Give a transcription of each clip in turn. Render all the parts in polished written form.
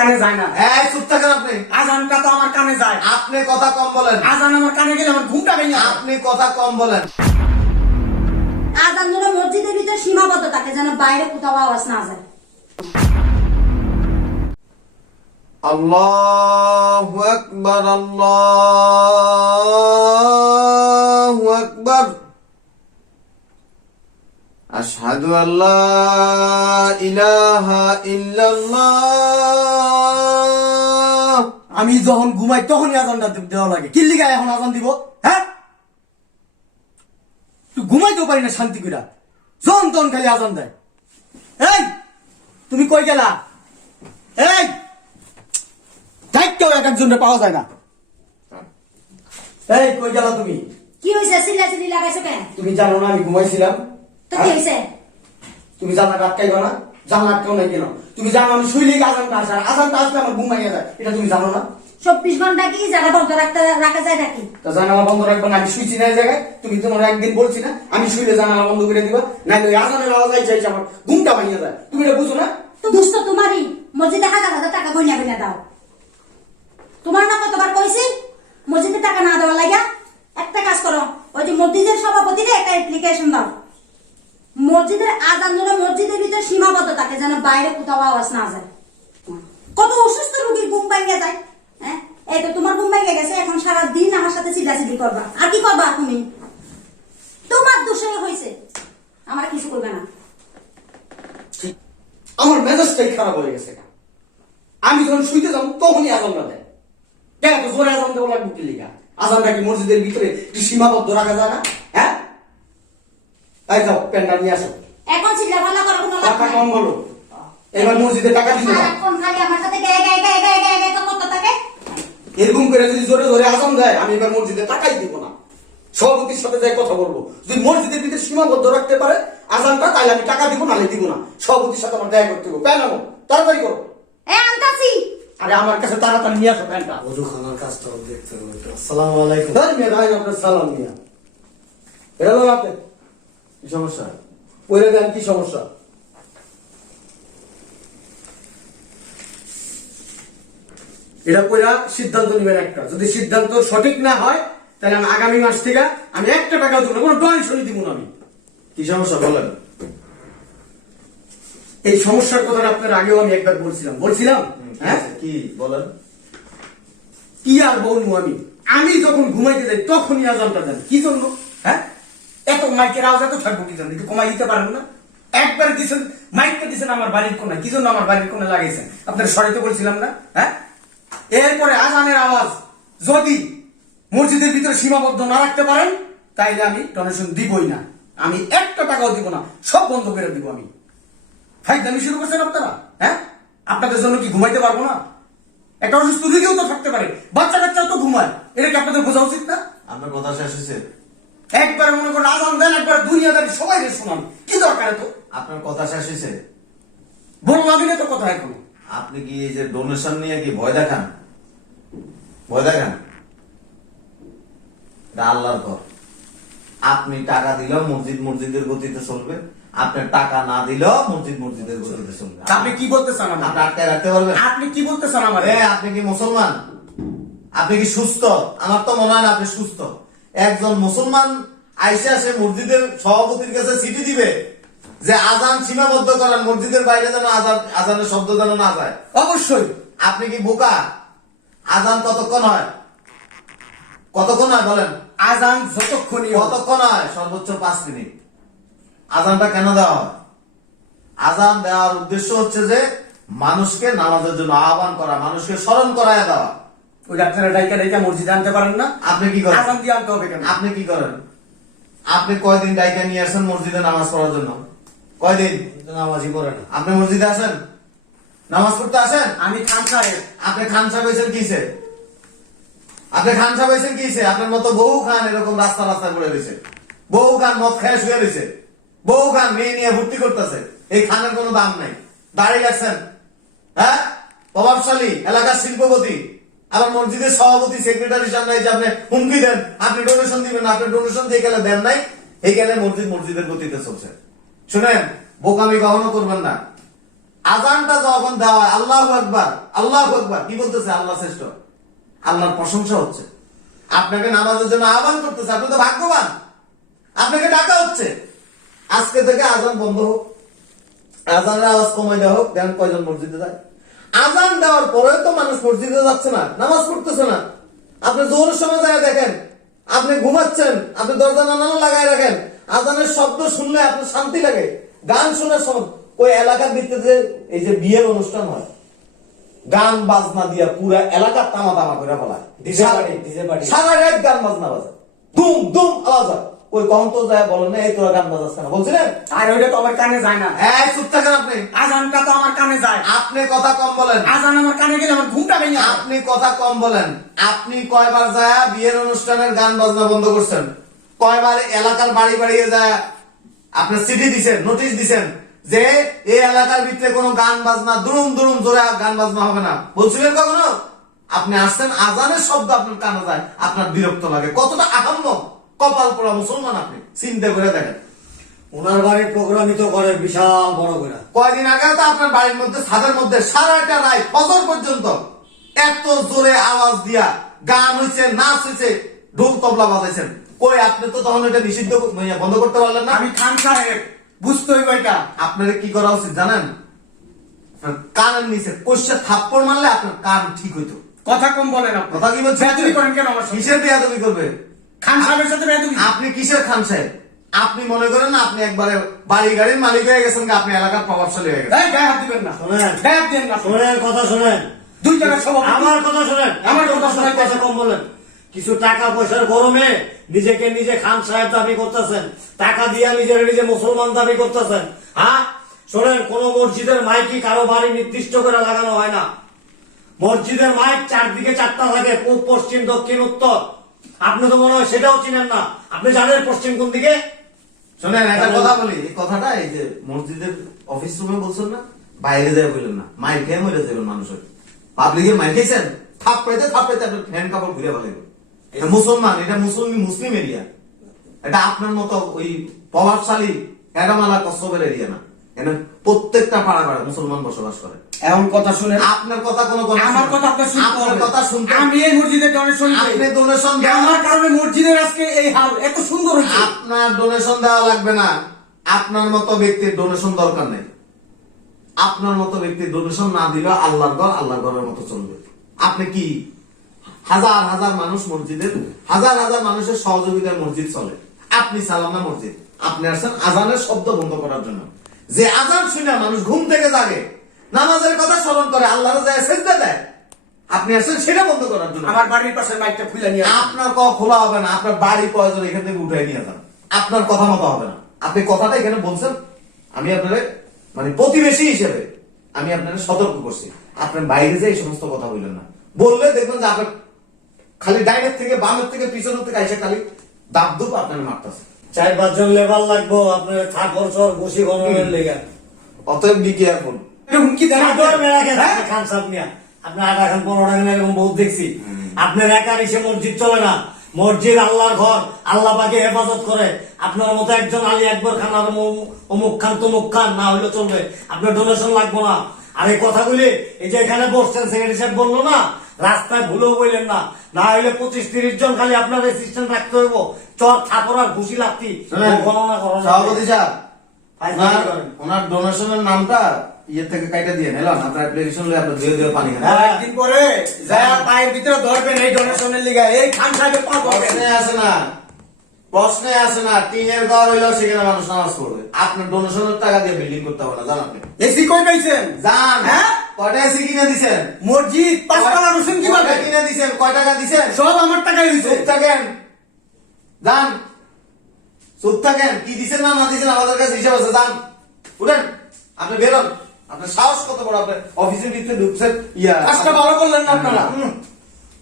কানে যায় না। এই চুপ থাকেন আপনি। আজানটা তো আমার কানে যায়। আপনি কথা কম বলেন। আজান আমার কানে গেলে আমার ঘুমটা ভেঙে যায়। আপনি কথা কম বলেন। আজান যেন মসজিদের ভিতরে সীমাবদ্ধ থাকে, যেন বাইরে কোথাও আওয়াজ না যায়। আল্লাহু আকবার, আল্লাহু আকবার। আশহাদু আল্লা ইলাহা ইল্লাল্লাহ। আমি যখন ঘুমাই তখনই আজানটা দেওয়া লাগে। কি লিগা এখন আজান দিব? হ্যাঁ, তুই ঘুমাইতেও পারি না শান্তি করে, যখন তখন খালি আজান দেয়। এই তুমি কই গেলা? এই দায়িত্বও এক একজনে পাওয়া যায় না। এই কই গেলা তুমি? কি হয়েছে? চিল্লাচিল্লি লাগাইছো কেন? তুমি জানো না আমি ঘুমাইছিলাম? তো কি হয়েছে? তুমি জানলা আটকাইবা না? জানলা আটকাও নাই কেন? তুমি জানো আমি শুইলে আজানটা আসে, আর আজানটা আসলে আমার ঘুম ভাঙিয়ে যায়, এটা তুমি জানো না? 24 ঘন্টা কি জায়গা বন্ধ রাখা যায় নাকি? তা জানালা বন্ধ রাখবা না? আমি শুইছি না এই জায়গায়, তুমি তোমার একদিন বলছি না আমি শুইলে জানালা বন্ধ করে দিবা, নাইলে ওই আজানের আওয়াজ আইছে আমার ঘুমটা ভাঙিয়ে যায়, তুমি এটা বুঝো না? তো দুষ্ট তোমারই, মসজিদে হাজার হাজার টাকা গইনা গইনা দাও। তোমার না কতবার কইছি মসজিদে টাকা না দেওয়া লাগা? একটা কাজ করো, ওই যে মসজিদের সভাপতিরে একটা অ্যাপ্লিকেশন দাও, মসজিদের আজান যেন মসজিদের ভিতরে সীমাবদ্ধ থাকে, যেন বাইরে কোথাও আওয়াজ না যায়। কত অসুস্থ রোগীর ঘুম ভাঙে যায়। হ্যাঁ, এই তো তোমার ঘুম ভাঙে গেছে, এখন সারা দিন আমার সাথে চিল্লাচিল্লি করবা। আর কি করবা তুমি? তোমার দোষে হয়েছে, আমার কিছু করবে না। আমার মেজাজটাই খারাপ হয়ে গেছে। আমি যখন শুইতে যাবো তখনই আজানটা দেয়। কেন এত জোরে আজান দেওয়া লাগবে কি লিগা? আজানটা কি মসজিদের ভিতরে একটু সীমাবদ্ধ রাখা যায় না? হ্যাঁ, তাই যাও প্যান্ডা নিয়ে আসো। এখন চিল্লা ভাল্লা করার কোনো লাভ টাকা নাই। কম বলো, এবার মসজিদে টাকা দিতে না। সারাক্ষণ খালি আমার সাথে গায়ে গায়ে গায়ে গায়ে গায়ে গায়ে করতে থাকে। এরকম করে যদি জোরে জোরে আজান দেয় আমি এবার মসজিদে টাকাই দিব না। সভাপতির সাথে যাই কথা বলবো, যদি মসজিদের ভিতরে সীমাবদ্ধ রাখতে পারে আজানটা, তাহলে আমি টাকা দিব, নাহলে দিব না। সভাপতির সাথে আমার দেখা করতে হবে। প্যান আনো, তাড়াতাড়ি করো। আনতাছি। আরে আমার কাছে তাড়াতাড়ি নিয়ে আসো প্যানটা। ওজুখানার কাজটা দেখতে হবে। আসসালামু আলাইকুম। ধর মেয়ে ভাই আপনার সালাম নিয়ে এলো রাতে। কি সমস্যা? পড়ে দেন, কি সমস্যা? এটা পড়া সিদ্ধান্ত নেবেন একটা। যদি সিদ্ধান্ত সঠিক না হয় তাহলে আমি আগামী মাস থেকে আমি একটা টাকাও দিব না, কোনো ডোনেশনই দিব না আমি। কি সমস্যা বলেন? এই সমস্যার কথা আপনার আগেও আমি একবার বলছিলাম। হ্যাঁ, কি বলেন? কি আর বলবো আমি? আমি যখন ঘুমাইতে যাই তখনই আজানটা দেন, কি জন্য? হ্যাঁ, এত মাইকের আওয়াজ এত থাকবো কি জন্য? একটু কমাই দিতে পারেন না? একবার দিচ্ছেন মাইকটা দিচ্ছেন আমার বাড়ির কোনায়, কি জন্য আমার বাড়ির কোনায় লাগাইছেন? আপনার সরাইতে বলছিলাম না? হ্যাঁ, এরপরে আজানের আওয়াজ যদি মসজিদের ভিতরে সীমাবদ্ধ না রাখতে পারেন তাইলে আমি ডোনেশন দিবই না। আমি একটা টাকাও দিব না, সব বন্ধ করে দিব আমি। ফাইজলামি শুরু করছেন আপনারা। হ্যাঁ, আপনাদের জন্য কি ঘুমাইতে পারবো না? একটা অসুস্থ রোগীও তো থাকতে পারে, বাচ্চা কাচ্চাও তো ঘুমায়, এটা কি আপনাদের বোঝা উচিত না? আপনার কথা শেষ হয়েছে? একবার মনে করেন আজান দেন, একবার দুনিয়াদারি সবাই শোনান, কি দরকার? তো আপনার কথা শেষ হয়েছে? বললামই না তো কথা এখন। আপনি কি এই যে ডোনেশন নিয়ে কি ভয় দেখান? ভয় দেখান? এটা আল্লাহর ঘর। আপনি টাকা দিলেও মসজিদ মসজিদের গতিতে চলবে, আপনি টাকা না দিলেও মসজিদ মসজিদের গতিতে চলবে। আপনি কি বলতে চান আমার? আপনি আটকায় রাখতে পারবেন? আপনি কি বলতে চান আমার? আপনি কি মুসলমান? আপনি কি সুস্থ? আমার তো মনে হয় না আপনি সুস্থ। একজন মুসলমান আইসে আসে মসজিদের সভাপতির কাছে চিঠি দিবে যে আজান সীমাবদ্ধ করেন, মসজিদের বাইরে যেন আজানের শব্দ যেন না যায়। অবশ্যই। আপনি কি বোকা? আজান কতক্ষণ হয়? কতক্ষণ হয় বলেন? আজান যতক্ষণই হোক। কতক্ষণ হয়? সর্বোচ্চ 5 মিনিট। আজানটা কেন দেওয়া হয়? আজান দেওয়ার উদ্দেশ্য হচ্ছে যে মানুষকে নামাজের জন্য আহ্বান করা, মানুষকে স্মরণ করায় দেওয়া। ওই আপনারা ডাইকা ডাইকা মসজিদে আনতে পারেন না? আপনি কি করেন? আজান দিয়ে আনতে হবে কেন? আপনি কি করেন? আপনি কয়দিন ডাইকা নিয়ে আসেন মসজিদে নামাজ পড়ার জন্য? কয়দিন? নামাজই পড়ে না। আপনি মসজিদে আসেন, নামাজ পড়তে আসেন? আমি খান সাহেব। আপনি খান সাহেব হয়েছেন কিসে? আপনি খান সাহেব হয়েছেন কিসে? আপনার মতো বহু খান এরকম রাস্তা রাস্তায় পড়ে রয়েছে, বহু খান মদ খেয়ে শুয়ে রয়েছে, বহু খান মেয়ে নিয়ে ভর্তি করতেছে। এই খানের কোনো দাম নাই। দাঁড়িয়ে রাখছেন, হ্যাঁ, প্রভাবশালী এলাকার শিল্পপতি, আবার মসজিদের সভাপতি সেক্রেটারি সামনে যে আপনি হুমকি দেন আপনি ডোনেশন দিবেন না, আপনি ডোনেশন দিয়ে গেলে দেন নাই, এই গেলে মসজিদ মসজিদের গতিতে চলছে। শুনেন, বোকামি কখনো করবেন না। আজানটা যখন দেওয়া হয় আল্লাহু আকবার, আল্লাহু আকবার, কি বলতেছে? আল্লাহ শ্রেষ্ঠ, আল্লাহর প্রশংসা হচ্ছে, আপনাকে নামাজের জন্য আহ্বান করতেছে। আপনি তো ভাগ্যবান, আপনাকে ডাকা হচ্ছে। আজকে থেকে আজান বন্ধ হোক, আজানের আওয়াজ কমাই দেওয়া হোক। দেন কয়জন মসজিদে যায়? আজান দেওয়ার পরেও তো মানুষ মসজিদে যাচ্ছে না, নামাজ পড়তেছে না। আপনি জোরের সময় যায় দেখেন, আপনি ঘুমাচ্ছেন, আপনি দরজা জানালা লাগাই রাখেন, আজানের শব্দ শুনলে আপনার শান্তি লাগে। গান শোনার সময় ওই এলাকার ভিত্তিতে এই যে বিয়ের অনুষ্ঠান হয়, গান বাজনা দিয়া পুরা এলাকা তামা তামা করে ফেলায়, ডিজে পার্টি। সারা রাত গান বাজনা বাজে, দুম দুম আওয়াজ হয়। ওই কখন তো যায় বলেন না, এই তোরা গান বাজাস কেন বলছিলেন? আর ওইটা তো আমার কানে যায় না। হ্যাঁ, চুপ থাকেন আপনি। আজানটা তো আমার কানে যায়। আপনি কথা কম বলেন। আজান আমার কানে গেলে আমার ঘুমটা ভেঙে যায়। আপনি কথা কম বলেন। আপনি কয়বার যায় বিয়ের অনুষ্ঠানের গান বাজনা বন্ধ করছেন? কয়বার এলাকার বাড়ি বাড়িয়ে যায় আপনি সিডি দিছেন, নোটিশ দিছেন যে এই এলাকার ভিতরে কোনো গান বাজনা দুরুম দুরুম জোরে গান বাজনা হবে না, বলছিলেন কখনো? আপনি আসছেন, আজানের শব্দ আপনার কানে যায়, আপনার বিরক্ত লাগে। কতটা আহাম্ম কপাল পোড়া মুসলমান আপনি, চিন্তা করে দেখেন। ওনার বাড়ির প্রোগ্রামই তো করে বিশাল বড় করে। কয়দিন আগে তো আপনার বাড়ির মধ্যে ছাদের মধ্যে সারাটা রাত ফজর পর্যন্ত এত জোরে আওয়াজ দিয়া গান হয়েছে, নাচ হয়েছে, ঢোল তবলা বাজাইছেন। কই আপনি তো তখন এটা নিষিদ্ধ বন্ধ করতে পারলেন না? আমি খান সাহেব, বুঝতে হইব এটা। আপনার কি করা উচিত জানেন? আপনার কানের নিচে কষে থাপ্পড় মারলে আপনার কান ঠিক হইতো। কথা কম বলেন আপনি। কথা কি বলছেন? বেয়াদবি করেন কেন আমার সাথে? কিসের বেয়াদবি করবে? খান সাহেবের সাথে বেয়াদবি? আপনি কিসের খান সাহেব? আপনি মনে করেন না আপনি একবারে বাড়ি গাড়ির মালিক হয়ে গেছেন, আপনি এলাকার প্রভাবশালী হয়ে গেছেন। এই গায়ে হাত দিবেন না। শোনেন। গায়ে হাত দিবেন না। শোনেন, কথা শোনেন। দুই জায়গায় সভাপতি। আমার কথা শোনেন, আমার কথা শোনেন। কথা কম বলেন। কিছু টাকা পয়সার গরমে নিজেকে নিজে খান সাহেব দাবি করতেছেন, টাকা দিয়া নিজের নিজে মুসলমান দাবি করতেছেন। হ্যাঁ, শোনেন, কোন মসজিদের মাইকই কারো বাড়ি নির্দিষ্ট করে লাগানো হয় না। মসজিদের মাইক চারদিকে চারটা থাকে, পূব পশ্চিম দক্ষিণ উত্তর। আপনি তো মনে হয় সেটাও চিনেন না। আপনি জানেন পশ্চিম কোন দিকে? শোনেন, একটা কথা বলি, এই কথাটা এই যে মসজিদের অফিস রুমে বলছেন না, বাইরে যায় বললেন না, মাইর খেয়ে মরে যাবেন মানুষের। পাবলিকের মাইর খেয়েছেন, থাপ পাইতে আপনার ফ্যান কাপড় ঘুরে ফেলে। এটা মুসলমান, এটা মুসলিম এরিয়া। এটা আপনার মতো ওই প্রভাবশালী এগামালা কসবের এরিয়া না। এখানে প্রত্যেকটা পাড়া পাড়া মুসলমান বসবাস করে। এমন কথা শুনেন। আপনার কথা কোনো আমার কথা আপনার শুনতে আপনার হবে। কথা শুনতে আমি এই মসজিদের ডোনেশন আপনি ডোনেশন আমার কারণে মসজিদের আজকে এই হাল এত সুন্দর হয়েছে। আপনার ডোনেশন দেওয়া লাগবে না। আপনার মতো ব্যক্তির ডোনেশন দরকার নেই। আপনার মতো ব্যক্তির ডোনেশন না দিলেও আল্লাহর ঘর আল্লাহর ঘরের মতো চলবে। আপনি কি হাজার হাজার মানুষ মসজিদের, হাজার হাজার মানুষের সহযোগিতায় মসজিদ চলে, আপনি চালান না মসজিদ। আপনি আসছেন আজানের শব্দ বন্ধ করার জন্য। যে আজান শুনে মানুষ ঘুম থেকে জাগে, নামাজের কথা স্মরণ করে, আল্লাহর যায় সেজদা দেয়, আপনি আসছেন সেটা বন্ধ করার জন্য। আমার বাড়ির পাশে মাইকটা খুলে নিয়ে আসেন। আপনার খোলা হবে না। আপনার বাড়ি প্রয়োজন এখান থেকে উঠে নিয়ে যান। আপনার কথা মতো হবে না। আপনি কথাটা এখানে বলছেন, আমি আপনার মানে প্রতিবেশী হিসেবে আমি আপনার সতর্ক করছি, আপনার বাইরে যে এই সমস্ত কথা বললেন না। বললে দেখবেন যে আপনার খালি ডাইনের থেকে বামের থেকে পিছনের থেকে এসে খালি দাপ দুপ আপনার মারতেছে। 4-5 জন লেবার লাগবো আপনার থাকর চর ঘুষি গরমের লেগে। অতএব বি কেয়ারফুল। এরকম কি দেন? চাদর মেলা গেছে খান সাহেব নিয়া। আপনি 8 এখন 15 টাকা এরকম বহুত দেখছি। আপনার একা এসে মসজিদ চলে না। মসজিদ আল্লাহর ঘর, আল্লাহ পাকে হেফাজত করে। আপনার মতো একজন আলী আকবর খান আর অমুক খান তমুক খান না হইলে চলবে। আপনার ডোনেশন লাগবো না। আর এই কথাগুলি এই যে এখানে বসছেন সেক্রেটারি সাহেব বললো না, রাস্তায় ভুলেও বললেন না, না হইলে 25-30 জন খালি আপনার অ্যাসিস্ট্যান্ট রাখতে হইব। চর থাপড় আর ঘুষি লাগতি গণনা করেন। সভাপতি সাহেব, ফাইজলামি করেন। ওনার ডোনেশনের নামটা ইয়ে থেকে কাইটা দিয়ে নিলাম। আপনার অ্যাপ্লিকেশন লয়ে আপনার দিয়ে পানি খান। একদিন পরে যায়া পায়ের ভিতরে ধরবেন এই ডোনেশনের লিগা। এই খান সাহেবের পা ধরবেন। প্রশ্নে আসে না, প্রশ্নে আসে না। টিনের ঘর হইলেও সেখানে মানুষ নামাজ পড়বে। আপনার ডোনেশনের টাকা দিয়ে বিল্ডিং করতে হবে না, জান আপনি? এসি কই পাইছেন? জান, হ্যাঁ? কয়টা এসি কিনে দিছেন? মসজিদ পাঁচতলা রসুন কিভাবে? কয়টা কিনে দিছেন? কয় টাকা দিছেন? সব আমার টাকাই হয়েছে। চুপ থাকেন, জান, চুপ থাকেন। কি দিছেন না না দিছেন আমাদের কাছে হিসাব আছে। জান, উঠেন, আপনি বেরোন। আপনার সাহস কত বড়, আপনার অফিসের ভিতরে ঢুকছেন। কাজটা ভালো করলেন না আপনারা।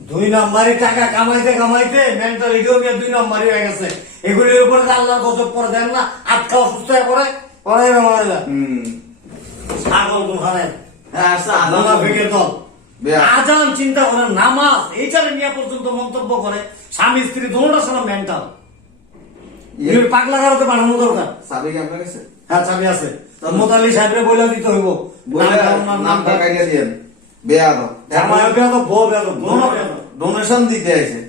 2 নম্বরই টাকা কামাইতে কামাইতে মেন্টালিটিও 2 নম্বরই হয়ে গেছে। এগুলির উপরে আল্লাহর গজব পরে দেন না, আটকা অসুস্থ হয়ে পড়ে পরে মারা যায়। ছাগল কোনখানে হ্যাঁ, আসছে মুনাফিকের দল। বেয়া। আজান চিন্তা করে, নামাজ এইটারে নিয়ে পর্যন্ত মন্তব্য করে। স্বামী স্ত্রী দুটোটা সময় মেন্টাল। পাগলা গাড়াতে পাঠানো দরকার। সাবেক আপনার কাছে হ্যাঁ, চাবি আছে। মোতালি সাহেবরে বইলা দিতে হইব নামটা কাইটা দিয়েন বেয়াদ জামাইও বেয়াদব, বউ বেয়াদব, দোনো বেয়াদব। ডোনেশন দিতে আছে